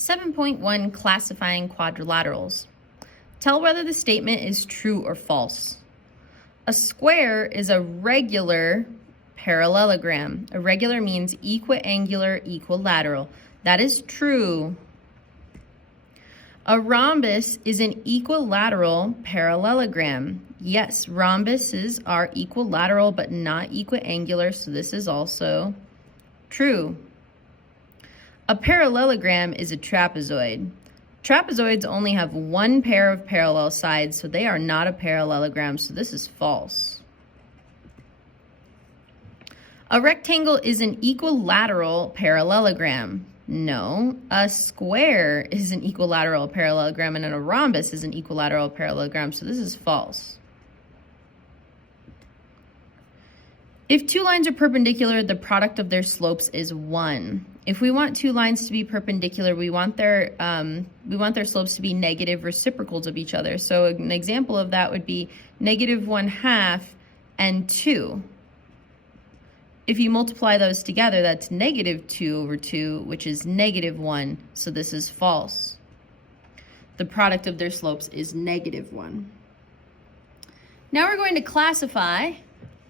7.1 Classifying Quadrilaterals. Tell whether the statement is true or false. A square is a regular parallelogram. Irregular means equiangular, equilateral. That is true. A rhombus is an equilateral parallelogram. Yes, rhombuses are equilateral but not equiangular, so this is also true. A parallelogram is a trapezoid. Trapezoids only have one pair of parallel sides, so they are not a parallelogram, so this is false. A rectangle is an equilateral parallelogram. No, a square is an equilateral parallelogram, and a rhombus is an equilateral parallelogram, so this is false. If two lines are perpendicular, the product of their slopes is 1. If we want two lines to be perpendicular, we want their slopes to be negative reciprocals of each other. So an example of that would be -1/2 and 2. If you multiply those together, that's -2/2, which is -1. So this is false. The product of their slopes is -1. Now we're going to classify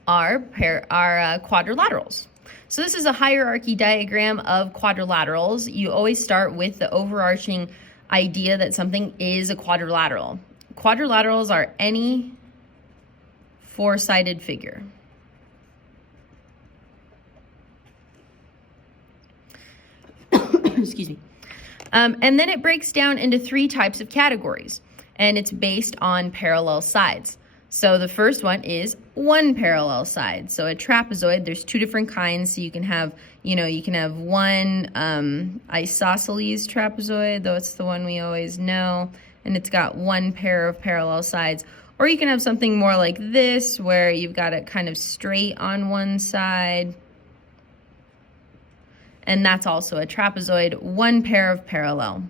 our quadrilaterals. So this is a hierarchy diagram of quadrilaterals. You always start with the overarching idea that something is a quadrilateral. Quadrilaterals are any four-sided figure. Excuse me. And then it breaks down into 3 types of categories, and it's based on parallel sides. So the first one is one parallel side. So a trapezoid, there's 2 different kinds. So you can have, one isosceles trapezoid, though it's the one we always know, and it's got one pair of parallel sides. Or you can have something more like this, where you've got it kind of straight on one side. And that's also a trapezoid, one pair of parallel.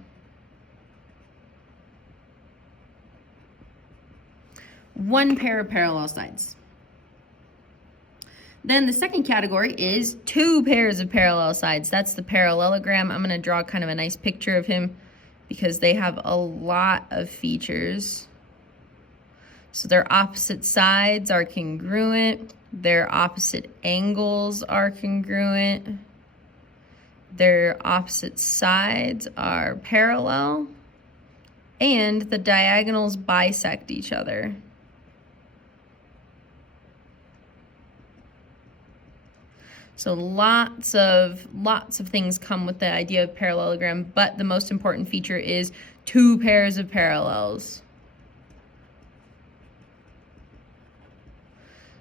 One pair of parallel sides. Then the second category is 2 pairs of parallel sides. That's the parallelogram. I'm going to draw kind of a nice picture of him because they have a lot of features. So their opposite sides are congruent. Their opposite angles are congruent. Their opposite sides are parallel. And the diagonals bisect each other. So lots of things come with the idea of parallelogram, but the most important feature is 2 pairs of parallels.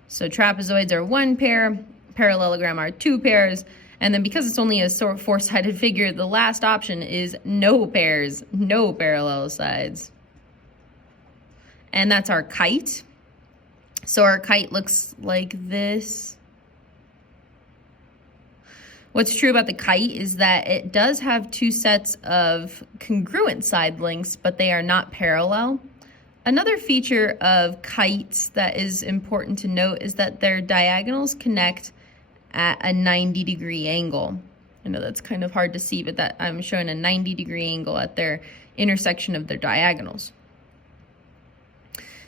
So trapezoids are 1 pair, parallelogram are 2 pairs, and then because it's only a 4-sided figure, the last option is no pairs, no parallel sides. And that's our kite. So our kite looks like this. What's true about the kite is that it does have 2 sets of congruent side lengths, but they are not parallel. Another feature of kites that is important to note is that their diagonals connect at a 90-degree angle. I know that's kind of hard to see, but that I'm showing a 90-degree angle at their intersection of their diagonals.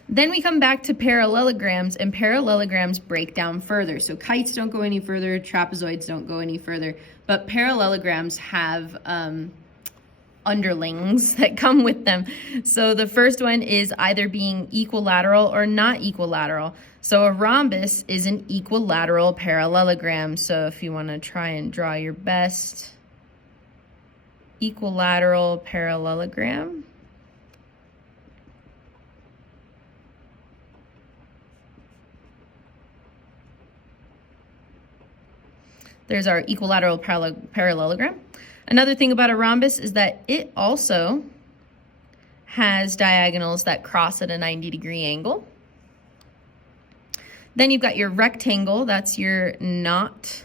Then we come back to parallelograms, and parallelograms break down further. So kites don't go any further, trapezoids don't go any further, but parallelograms have underlings that come with them. So the first one is either being equilateral or not equilateral. So a rhombus is an equilateral parallelogram. So if you want to try and draw your best equilateral parallelogram. There's our equilateral parallelogram. Another thing about a rhombus is that it also has diagonals that cross at a 90-degree angle. Then you've got your rectangle, that's your not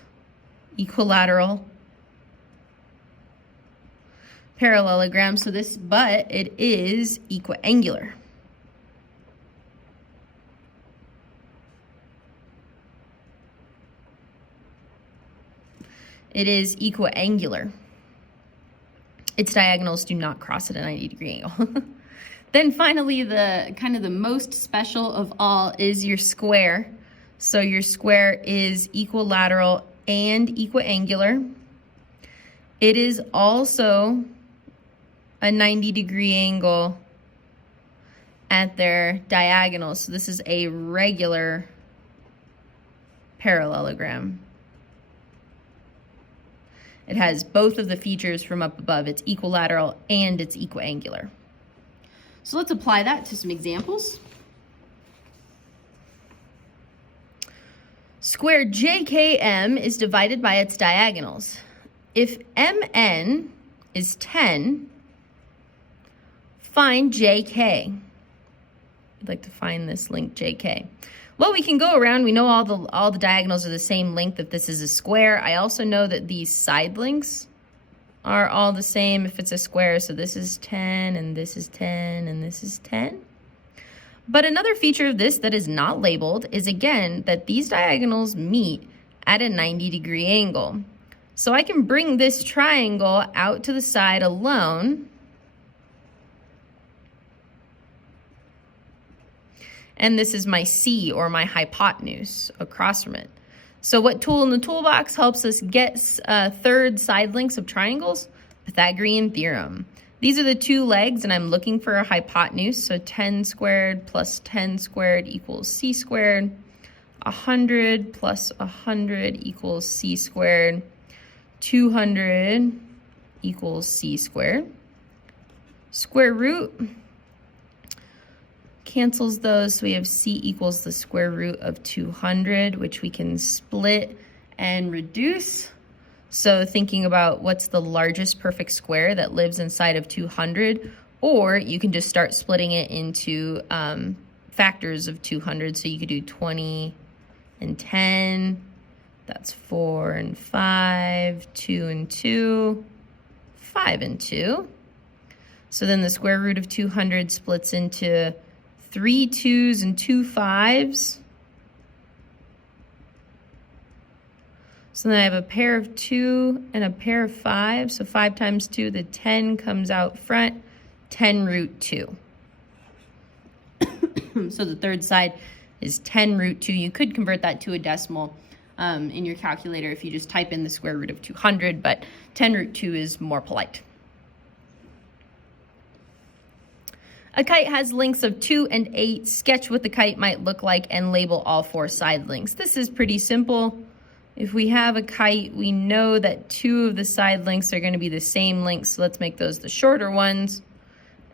equilateral parallelogram. So but it is equiangular. It is equiangular. its diagonals do not cross at a 90-degree angle. Then finally, the kind of the most special of all is your square. So your square is equilateral and equiangular. It is also a 90-degree angle at their diagonals. So this is a regular parallelogram. It has both of the features from up above. It's equilateral and it's equiangular. So let's apply that to some examples. Square JKM is divided by its diagonals. If MN is 10, find JK. I'd like to find this length JK. Well, we can go around. We know all the diagonals are the same length if this is a square. I also know that these side lengths are all the same if it's a square. So this is 10, and this is 10, and this is 10. But another feature of this that is not labeled is, again, that these diagonals meet at a 90-degree angle. So I can bring this triangle out to the side alone. And this is my C, or my hypotenuse, across from it. So what tool in the toolbox helps us get third side lengths of triangles? Pythagorean theorem. These are the two legs, and I'm looking for a hypotenuse. So 10 squared plus 10 squared equals C squared. 100 plus 100 equals C squared. 200 equals C squared. Square root cancels those, so we have C equals the square root of 200, which we can split and reduce. So thinking about what's the largest perfect square that lives inside of 200, or you can just start splitting it into factors of 200. So you could do 20 and 10, that's 4 and 5, 2 and 2, 5 and 2. So then the square root of 200 splits into 3 2s and 2 5s. So then I have a pair of 2 and a pair of 5. So 5 times 2, the 10 comes out front, 10 root 2. So the third side is 10 root 2. You could convert that to a decimal in your calculator if you just type in the square root of 200, but 10 root 2 is more polite. A kite has lengths of 2 and 8. Sketch what the kite might look like and label all 4 side lengths. This is pretty simple. If we have a kite, we know that 2 of the side lengths are going to be the same length, so let's make those the shorter ones.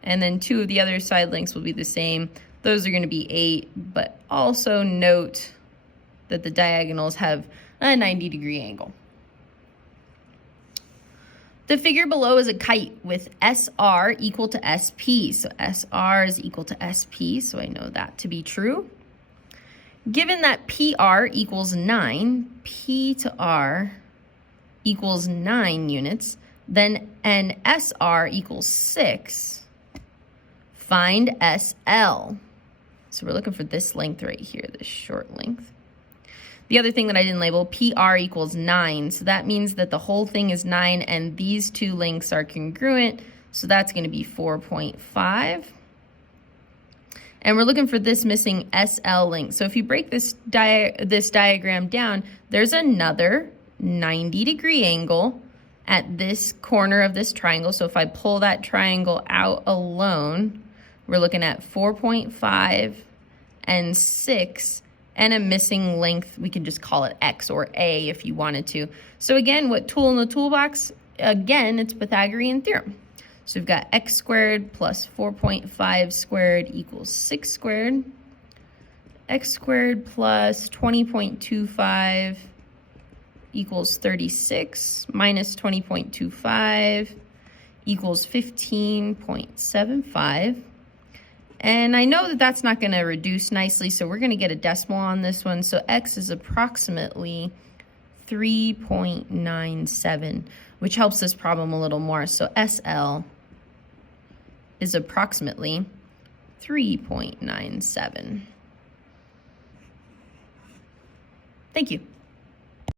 And then 2 of the other side lengths will be the same. Those are going to be 8, but also note that the diagonals have a 90-degree angle. The figure below is a kite with SR equal to SP. So SR is equal to SP, so I know that to be true. Given that PR equals 9, P to R equals 9 units, then an SR equals 6, find SL. So we're looking for this length right here, this short length. The other thing that I didn't label, PR equals 9. So that means that the whole thing is 9 and these two lengths are congruent. So that's going to be 4.5. And we're looking for this missing SL length. So if you break this diagram down, there's another 90-degree angle at this corner of this triangle. So if I pull that triangle out alone, we're looking at 4.5 and 6. And a missing length, we can just call it X or A if you wanted to. So again, what tool in the toolbox? Again, it's Pythagorean theorem. So we've got X squared plus 4.5 squared equals 6 squared. X squared plus 20.25 equals 36 minus 20.25 equals 15.75. And I know that that's not going to reduce nicely, so we're going to get a decimal on this one. So X is approximately 3.97, which helps this problem a little more. So SL is approximately 3.97. Thank you.